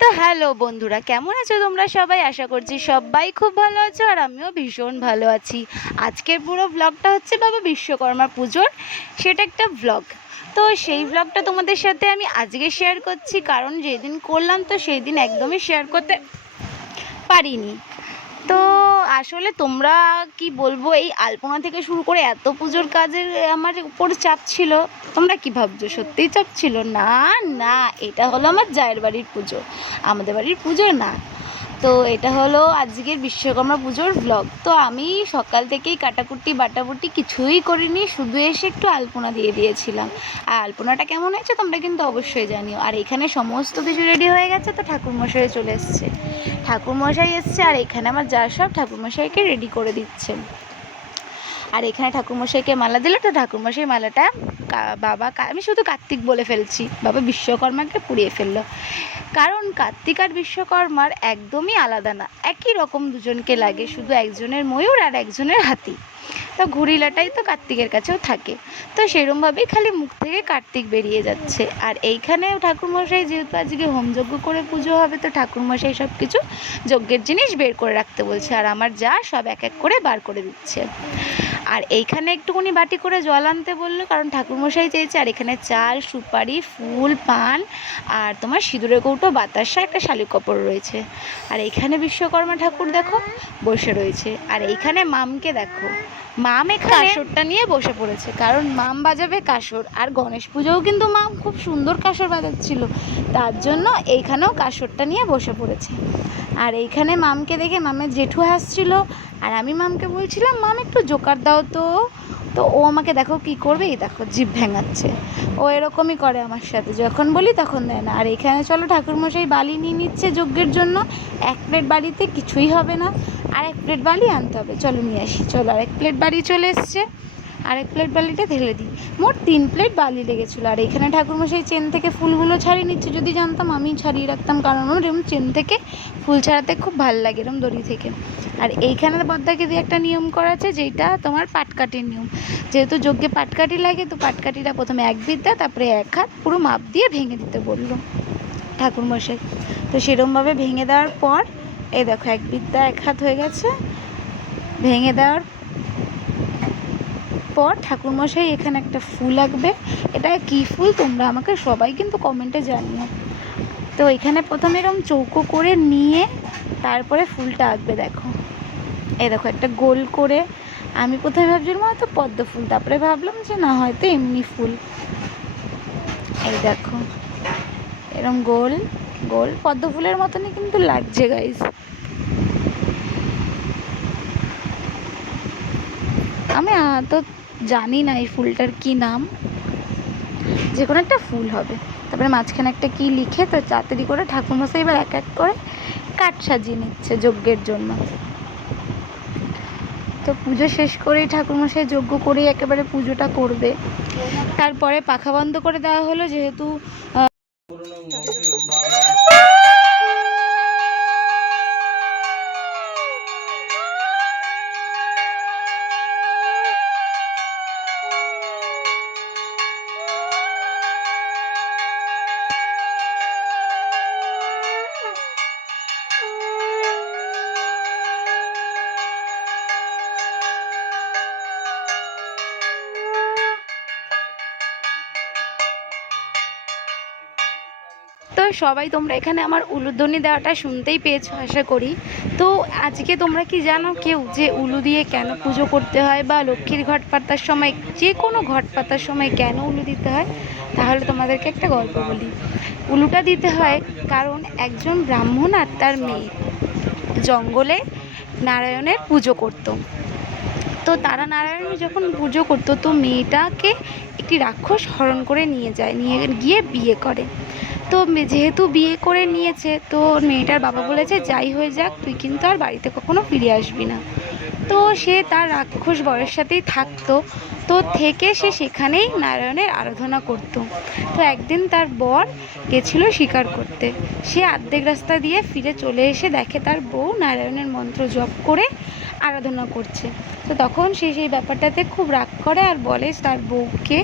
তো হ্যালো বন্ধুরা, কেমন আছো তোমরা সবাই? আশা করছি সবাই খুব ভালো আছো আর আমিও ভীষণ ভালো আছি। আজকের পুরো ব্লগটা হচ্ছে বাবা বিশ্বকর্মা পুজোর, সেটা একটা ব্লগ। তো সেই ব্লগটা তোমাদের সাথে আমি আজকে শেয়ার করছি, কারণ যেদিন করলাম তো সেই দিন একদমই শেয়ার করতে পারিনি। তো আসলে তোমরা কি বলবো, এই আলপনা থেকে শুরু করে এত পুজোর কাজের আমার উপর চাপ ছিল। তোমরা কি ভাবছো সত্যিই চাপ ছিল? না না, এটা হলো আমার জায়ের বাড়ির পুজো, আমাদের বাড়ির পুজো না। তো এটা হলো আজকের বিশ্বকর্মা পুজোর ব্লগ। তো আমি সকাল থেকেই কাটাকুটি বাটাবুটি কিছুই করিনি, শুধু এসে একটু আলপনা দিয়ে দিয়েছিলাম। আর আলপনাটা কেমন হয়েছে তোমরা কিন্তু অবশ্যই জানিও। আর এখানে সমস্ত কিছু রেডি হয়ে গেছে, তো ঠাকুরমশাই চলে এসছে, ঠাকুরমশাই এসছে। আর এখানে আমার যা সব ঠাকুরমশাইকে রেডি করে দিচ্ছে। আর এখানে ঠাকুরমশাইকে মালা দিল, তো ঠাকুরমশাই মালাটা আমি শুধু কার্তিক বলে ফেলছি, বাবা বিশ্বকর্মাকে পুড়িয়ে ফেললো। কারণ কার্তিক আর বিশ্বকর্মার একদমই আলাদা না, একই রকম দুজনকে লাগে, শুধু একজনের ময়ূর আর একজনের হাতি। তো ঘুড়িলাটাই তো কার্তিকের কাছেও থাকে, তো সেরমভাবেই খালি মুখ থেকে কার্তিক বেরিয়ে যাচ্ছে। আর এইখানে ঠাকুরমশাই যেহেতু আজকে হোমযজ্ঞ করে পুজো হবে, তো ঠাকুরমশাই সব কিছু যজ্ঞের জিনিস বের করে রাখতে বলছে, আর আমার যা সব এক এক করে বার করে দিচ্ছে। আর এইখানে একটুখানি বাটি করে জল আনতে বললো, কারণ ঠাকুরমশাই চেয়েছে। আর এখানে চাল, সুপারি, ফুল, পান আর তোমার সিঁদুরের কৌটো, বাতাসা, একটা শালিক কাপড় রয়েছে। আর এইখানে বিশ্বকর্মা ঠাকুর দেখো বসে রয়েছে। আর এইখানে মামকে দেখো, মাম এখানে কাসরটা নিয়ে বসে পড়েছে, কারণ মাম বাজাবে কাসর। আর গণেশ পুজোও কিন্তু মাম খুব সুন্দর কাসর বাজাচ্ছিল, তার জন্য এইখানেও কাসরটা নিয়ে বসে পড়েছে। আর এইখানে মামকে দেখে মামের জেঠু হাসছিল, আর আমি মামকে বলছিলাম মাম একটু জোকার দাও তো। তো ও আমাকে দেখো কি করবে, এই দেখো জিভ ভেঙাচ্ছে। ও এরকমই করে আমার সাথে, যখন বলি তখন দেয় না। আর এখানে চলো ঠাকুরমশাই বালি নিয়ে নিচ্ছে যজ্ঞের জন্য। 1 প্লেট বালিতে কিছুই হবে না, আর 1 প্লেট বালি আনতে হবে। চলো নিয়ে আসি, চলো। আর 1 প্লেট বালি চলে এসছে, আর 1 প্লেট বালিটা ঢেলে দিই। মোট 3 প্লেট বালি লেগেছিলো। আর এখানে ঠাকুরমশাই চেন থেকে ফুলগুলো ছাড়িয়ে নিচ্ছে। যদি জানতাম আমি ছাড়িয়ে রাখতাম, কারণ আমার এরকম চেন থেকে ফুল ছাড়াতে খুব ভালো লাগে, এরকম দড়ি থেকে। আর এইখানে বদ্দাকে দিয়ে একটা নিয়ম করা আছে, যেটা তোমার পাটকাঠির নিয়ম। যেহেতু যজ্ঞে পাটকাঠি লাগে, তো পাটকাঠিটা প্রথমে 1 বিদ্যা, তারপরে 1 হাত পুরো মাপ দিয়ে ভেঙে দিতে বললো ঠাকুরমশাই। তো সেরকমভাবে ভেঙে দেওয়ার পর এই দেখো 1 বিদ্যা 1 হাত হয়ে গেছে। ভেঙে দেওয়ার পর ঠাকুরমশাই এখানে একটা ফুল আঁকবে। এটা কী ফুল তোমরা আমাকে সবাই কিন্তু কমেন্টে জানিও। তো এখানে প্রথমে এরকম চৌকো করে নিয়ে তারপরে ফুলটা আঁকবে। দেখো এই দেখো একটা গোল করে। আমি প্রথমে ভাবছিলাম হয়তো পদ্ম ফুল, তারপরে ভাবলাম যে না, হয়তো এমনি ফুল। এই দেখো এরকম গোল গোল পদ্ম ফুলের মতনই কিন্তু লাগছে গাইস। আমি তো জানি না এই ফুলটার কি নাম, যে কোনো একটা ফুল হবে। তারপরে মাঝখানে একটা কি লিখে, তো তাড়াতাড়ি করে ঠাকুরমশাই এবার 1 1 করে কাঠ সাজিয়ে নিচ্ছে যজ্ঞের জন্য। তো পুজো শেষ করেই ঠাকুরমশাই যজ্ঞ করেই একেবারে পুজোটা করবে। তারপরে পাখা বন্ধ করে দেওয়া হলো, যেহেতু তো সবাই তোমরা এখানে আমার উলুধ্বনি দেওয়াটা শুনতেই পেয়েছো আশা করি। তো আজকে তোমরা কি জানো কেউ যে উলু দিয়ে কেন পুজো করতে হয়, বা লক্ষ্মীর ঘট পাতার সময়, যে কোনো ঘট পাতার সময় কেন উলু দিতে হয়? তাহলে তোমাদেরকে একটা গল্প বলি। উলুটা দিতে হয় কারণ একজন ব্রাহ্মণ আর তার মেয়ে জঙ্গলে নারায়ণের পুজো করতো। তো তারা নারায়ণের যখন পুজো করতো, তো মেয়েটাকে একটি রাক্ষস হরণ করে নিয়ে গিয়ে বিয়ে করে। তো যেহেতু বিয়ে করে নিয়েছে, তো মেয়েটার বাবা বলেছে যাই হয়ে যাক, তুই কিন্তু আর বাড়িতে কখনো ফিরে আসবি না। তো সে তার রাক্ষস বরের সাথেই থাকতো। তো থেকে সে সেখানেই নারায়ণের আরাধনা করতো। তো একদিন তার বর গেছিল শিকার করতে। সে অর্ধেক রাস্তা দিয়ে ফিরে চলে এসে দেখে তার বউ নারায়ণের মন্ত্র জপ করে আরাধনা করছে। তো তখন সে সেই ব্যাপারটাতে খুব রাগ করে আর বলে তার বউকে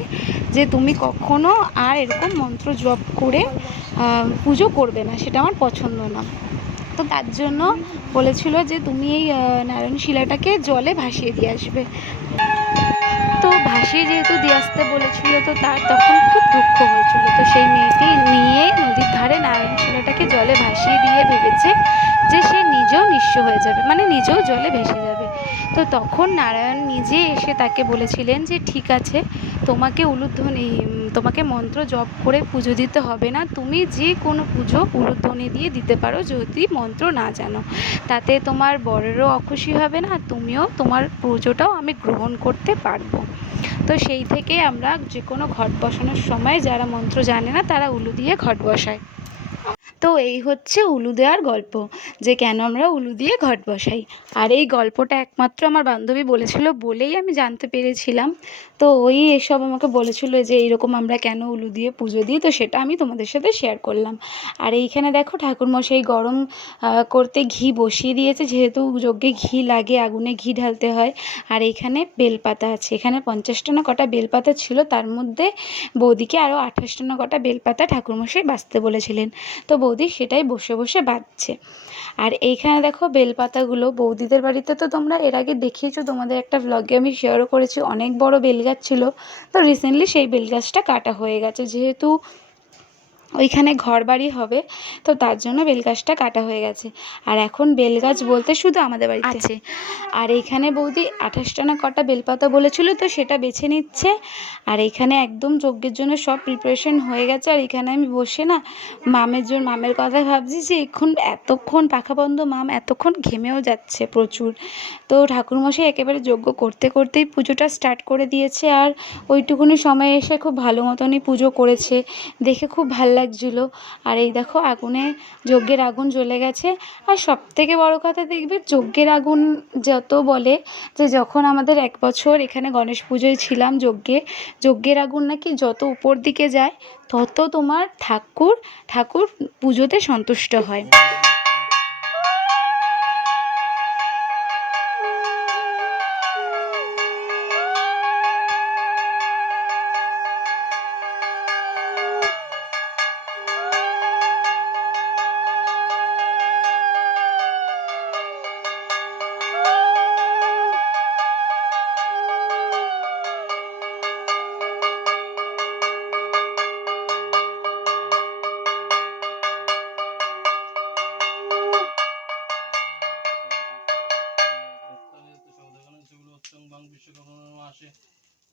যে তুমি কখনো আর এরকম মন্ত্র জপ করে পুজো করবে না, সেটা আমার পছন্দ না। তো তার জন্য বলেছিল যে তুমি এই নারায়ণ শিলাটাকে জলে ভাসিয়ে দিয়ে আসবে। তো ভাসিয়ে যেহেতু দিয়ে আসতে বলেছিল, তো তার তখন খুব দুঃখ হয়েছিল। তো সেই মেয়েটি নিয়ে নদীর ধারে নারায়ণ শিলাটাকে জলে ভাসিয়ে দিয়ে ভেবেছে যে সে নিজেও নিঃস্ব হয়ে যাবে, মানে নিজেও জলে ভেসে যাবে। তো তখন নারায়ণ নিজে এসে তাকে বলেছিলেন যে ঠিক আছে, তোমাকে তোমাকে মন্ত্র জপ করে পুজো দিতে হবে না, তুমি যে কোনো পুজো উলুধ্বনি দিয়ে দিতে পারো যদি মন্ত্র না জানো, তাতে তোমার বরেরও অখুশি হবে না, তুমিও তোমার পুজোটাও আমি গ্রহণ করতে পারবো। তো সেই থেকে আমরা যে কোনো ঘট বসানোর সময় যারা মন্ত্র জানে না তারা উলু দিয়ে ঘট বসায়। তো এই হচ্ছে উলু দেওয়ার গল্প, যে কেন আমরা উলু দিয়ে ঘট বসাই। আর এই গল্পটা একমাত্র আমার বান্ধবী বলেছিল বলেই আমি জানতে পেরেছিলাম। তো ওই এসব আমাকে বলেছিল যে এইরকম আমরা কেন উলু দিয়ে পুজো দিই, তো সেটা আমি তোমাদের সাথে শেয়ার করলাম। আর এইখানে দেখো ঠাকুরমশাই গরম করতে ঘি বসিয়ে দিয়েছে, যেহেতু যজ্ঞে ঘি লাগে, আগুনে ঘি ঢালতে হয়। আর এইখানে বেলপাতা আছে, এখানে 50টা না কটা বেলপাতা ছিল, তার মধ্যে বৌদিকে আরও 28টা না কটা বেলপাতা ঠাকুরমশাই বাছতে বলেছিলেন। তো বৌদি সেটাই বসে বসে বাজছে। আর এইখানে দেখো বেলপাতাগুলো বৌদিদের বাড়িতে তো তোমরা এর আগে দেখিয়েছো, তোমাদের একটা ভ্লগে আমি শেয়ারও করেছি, অনেক বড় বেলগাছ ছিল। তো রিসেন্টলি সেই বেলগাছটা কাটা হয়ে গেছে, যেহেতু ওইখানে ঘর বাড়ি হবে, তো তার জন্য বেলগাছটা কাটা হয়ে গেছে। আর এখন বেলগাছ বলতে শুধু আমাদের বাড়িতে আছে। আর এইখানে বৌদি 28টা না কটা বেলপাতা বলেছিল, তো সেটা বেছে নিচ্ছে। আর এইখানে একদম যজ্ঞের জন্য সব প্রিপারেশন হয়ে গেছে। আর এখানে আমি বসে না মামের কথা ভাবছি, যে এতক্ষণ পাখা বন্ধ মাম এতক্ষণ ঘেমেও যাচ্ছে প্রচুর। তো ঠাকুরমশাই একেবারে যজ্ঞ করতে করতেই পুজোটা স্টার্ট করে দিয়েছে। আর ওইটুকুনি সময় এসে খুব ভালো মতনই পুজো করেছে, দেখে খুব ভাল লাগছিলো। আর এই দেখো যজ্ঞের আগুন জ্বলে গেছে। আর সবথেকে বড় কথা দেখবে, যজ্ঞের আগুন যত বলে যে যখন আমাদের 1 বছর এখানে গণেশ পুজোয় ছিলাম যজ্ঞের আগুন নাকি যত উপর দিকে যায় তত তোমার ঠাকুর পুজোতে সন্তুষ্ট হয়।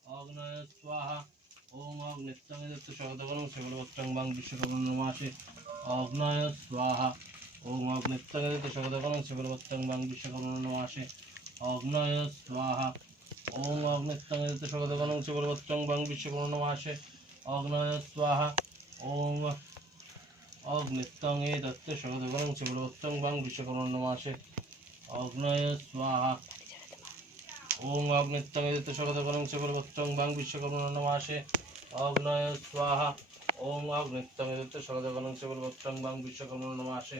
অগ্নয় স্বাহা ওম অগ্নিত্যং দত্ত শতগণং সকলবত্তং বাং বিশ্বকর্মণ নমাসে অগ্নয় স্বাহা ওম অগ্নিত্যং দত্ত শতগণং সকলবত্তং বাং বিশ্বকর্মণ নমাসে অগ্নয় স্বাহা ওম অগ্নিত্যং দত্ত শতগণং সকলবত্তং বাং বিশ্বকর্মণ নমাসে অগ্নয় স্বাহা ওম অগ্নিত্যং দত্ত শতগণং সকলবত্তং বাং বিশ্বকর্মণ নমাসে অগ্নয় স্বাহা ওম অগ্নিত্যং দত্ত শতগণং সকলবত্তং বাং বিশ্বকর্মণ নমাসে অগ্নয় স্বাহা ওম অগ্নিত্যং দত্ত শতগণং সকলবত্তং বাং বিশ্বকর্মণ নমাসে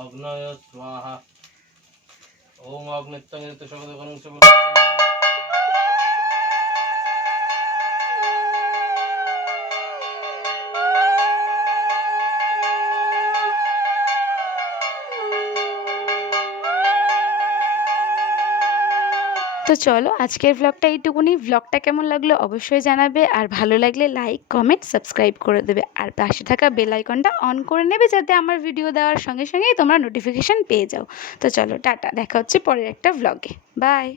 অগ্নয় স্বাহা ওম অগ্নিত্যং দত্ত শতগণং সকলবত্তং। তো চলো আজকের ব্লগটা এইটুকুনি। ব্লগটা কেমন লাগলো অবশ্যই জানাবে, আর ভালো লাগলে লাইক কমেন্ট সাবস্ক্রাইব করে দেবে, আর পাশে থাকা বেল আইকনটা অন করে নেবে যাতে আমার ভিডিও দেওয়ার সঙ্গে সঙ্গেই তোমরা নোটিফিকেশান পেয়ে যাও। তো চলো টাটা, দেখা হচ্ছে পরের একটা ব্লগে। বাই।